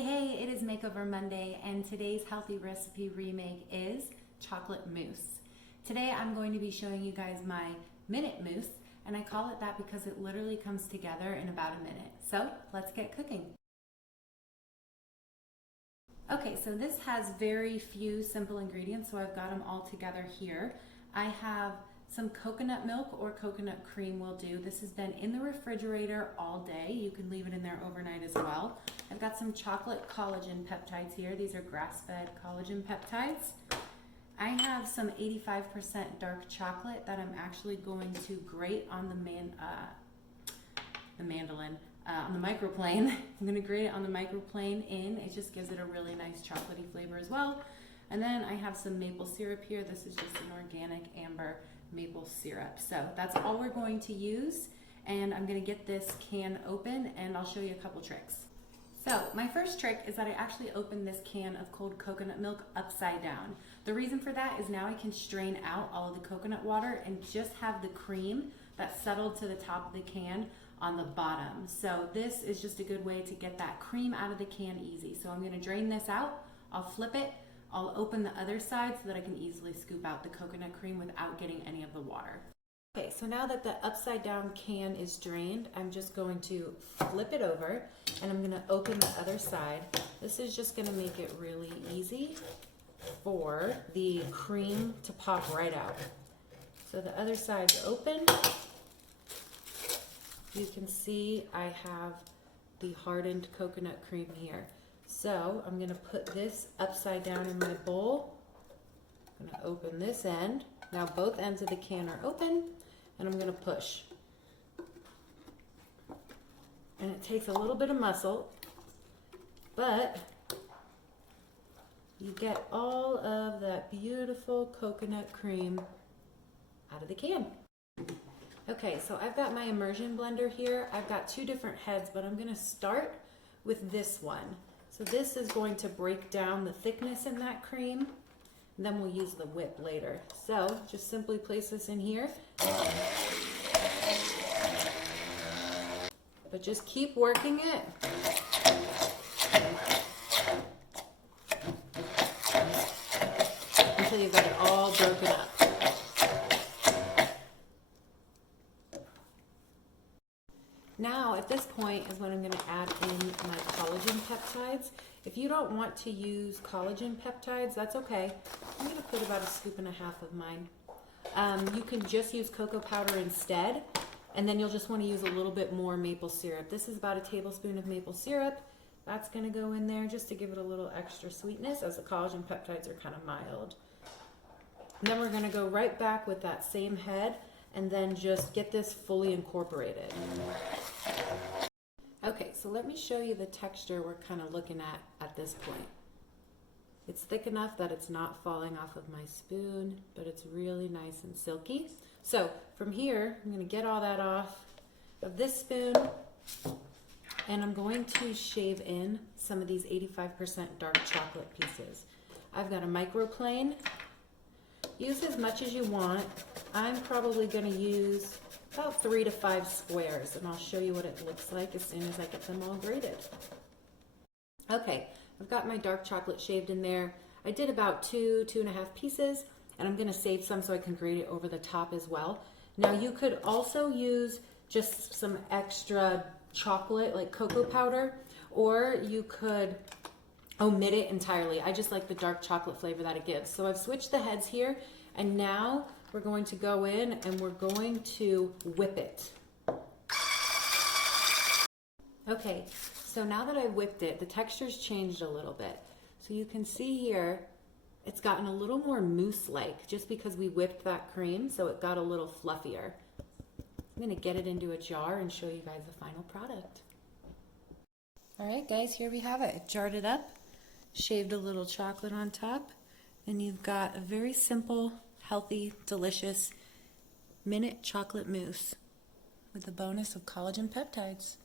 Hey, it is Makeover Monday, and today's healthy recipe remake is chocolate mousse. Today I'm going to be showing you guys my minute mousse, and I call it that because it literally comes together in about a minute. So let's get cooking. Okay, so this has very few simple ingredients, so I've got them all together here. I have some coconut milk or coconut cream will do. This has been in the refrigerator all day. You can leave it in there overnight as well. I've got some chocolate collagen peptides here. These are grass-fed collagen peptides. I have some 85% dark chocolate that I'm actually going to grate on on the microplane. I'm going to grate it on the microplane in. It just gives it a really nice chocolatey flavor as well. And then I have some maple syrup here. This is just an organic amber maple syrup. So that's all we're going to use. And I'm going to get this can open and I'll show you a couple tricks. So my first trick is that I actually opened this can of cold coconut milk upside down. The reason for that is now I can strain out all of the coconut water and just have the cream that's settled to the top of the can on the bottom. So this is just a good way to get that cream out of the can easy. So I'm going to drain this out. I'll flip it. I'll open the other side so that I can easily scoop out the coconut cream without getting any of the water. Okay, so now that the upside down can is drained, I'm just going to flip it over and I'm going to open the other side. This is just going to make it really easy for the cream to pop right out. So the other side's open. You can see I have the hardened coconut cream here. So I'm going to put this upside down in my bowl. I'm going to open this end. Now both ends of the can are open and I'm going to push. And it takes a little bit of muscle, but you get all of that beautiful coconut cream out of the can. Okay, so I've got my immersion blender here. I've got two different heads, but I'm going to start with this one. So this is going to break down the thickness in that cream, and then we'll use the whip later. So just simply place this in here. But just keep working it. Until you've got it all broken up. Now, at this point is when I'm going to add in my collagen peptides. If you don't want to use collagen peptides, that's okay. I'm going to put about 1.5 scoops of mine. You can just use cocoa powder instead, and then you'll just want to use a little bit more maple syrup. This is about 1 tablespoon of maple syrup. That's going to go in there just to give it a little extra sweetness, as the collagen peptides are kind of mild. And then we're going to go right back with that same head and then just get this fully incorporated. Okay, so let me show you the texture we're kind of looking at this point. It's thick enough that it's not falling off of my spoon, but it's really nice and silky. So from here, I'm going to get all that off of this spoon, and I'm going to shave in some of these 85% dark chocolate pieces. I've got a microplane. Use as much as you want. I'm probably going to use about 3 to 5 squares, and I'll show you what it looks like as soon as I get them all grated. Okay, I've got my dark chocolate shaved in there. I did about 2.5 pieces, and I'm going to save some so I can grate it over the top as well. Now you could also use just some extra chocolate, like cocoa powder, or you could omit it entirely. I just like the dark chocolate flavor that it gives. So I've switched the heads here, and now we're going to go in and we're going to whip it. Okay, so now that I've whipped it, the texture's changed a little bit. So you can see here, it's gotten a little more mousse-like just because we whipped that cream, so it got a little fluffier. I'm gonna get it into a jar and show you guys the final product. All right, guys, here we have it. I've jarred it up, shaved a little chocolate on top, and you've got a very simple, healthy, delicious minute chocolate mousse with the bonus of collagen peptides.